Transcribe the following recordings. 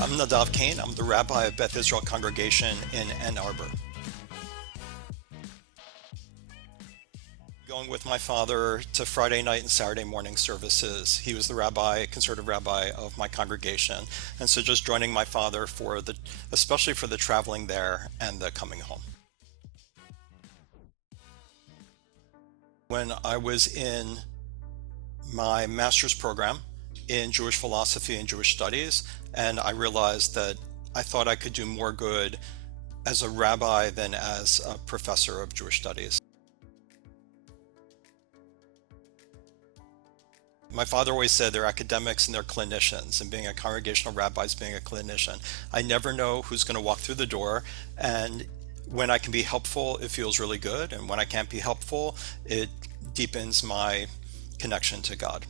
I'm Nadav Caine. I'm the rabbi of Beth Israel congregation in Ann Arbor. Going with my father to Friday night and Saturday morning services. He was the rabbi, conservative rabbi of my congregation. And so just joining my father especially for the traveling there and the coming home. When I was in my master's program in Jewish philosophy and Jewish studies, and I realized that I thought I could do more good as a rabbi than as a professor of Jewish studies. My father always said they're academics and they're clinicians, and being a congregational rabbi is being a clinician. I never know who's going to walk through the door, and when I can be helpful, it feels really good, and when I can't be helpful, it deepens my connection to God.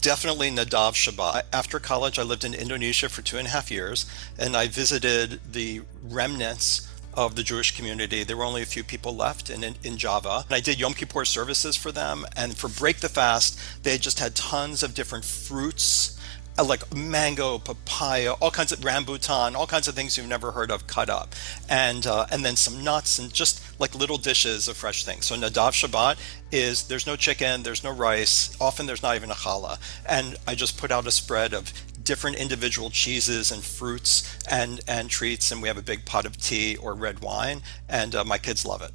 Definitely Nadav Shabbat. After college, I lived in Indonesia for 2.5 years, and I visited the remnants of the Jewish community. There were only a few people left in Java. And I did Yom Kippur services for them, and for Break the Fast, they just had tons of different fruits, like mango, papaya, all kinds of rambutan, all kinds of things you've never heard of cut up, and then some nuts and just like little dishes of fresh things. So Nadav Shabbat is there's no chicken, there's no rice, often there's not even a challah, and I just put out a spread of different individual cheeses and fruits and treats, and we have a big pot of tea or red wine, and my kids love it.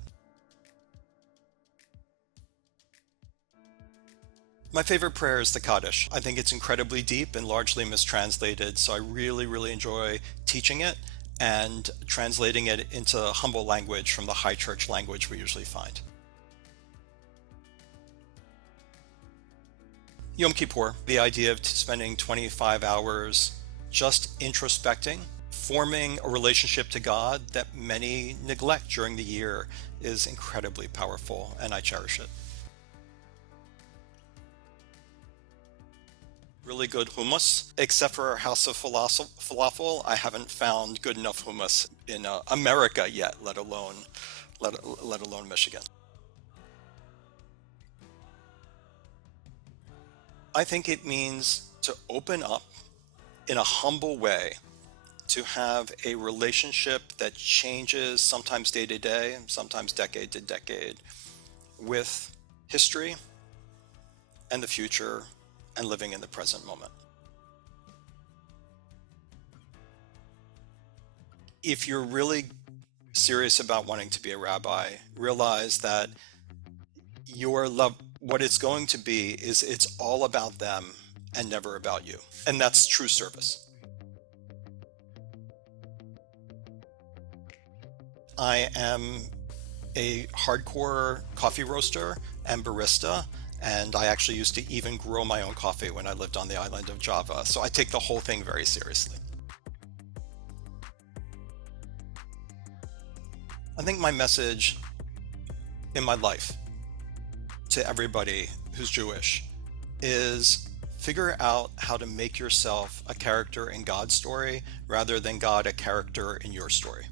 My favorite prayer is the Kaddish. I think it's incredibly deep and largely mistranslated, so I really enjoy teaching it and translating it into humble language from the high church language we usually find. Yom Kippur, the idea of spending 25 hours just introspecting, forming a relationship to God that many neglect during the year is incredibly powerful, and I cherish it. Really good hummus. Except for House of Falafel, I haven't found good enough hummus in America yet, let alone Michigan. I think it means to open up in a humble way, to have a relationship that changes sometimes day to day, sometimes decade to decade, with history and the future and living in the present moment. If you're really serious about wanting to be a rabbi, realize that your love, what it's going to be is it's all about them and never about you. And that's true service. I am a hardcore coffee roaster and barista, and I actually used to even grow my own coffee when I lived on the island of Java. So I take the whole thing very seriously. I think my message in my life to everybody who's Jewish is figure out how to make yourself a character in God's story rather than God a character in your story.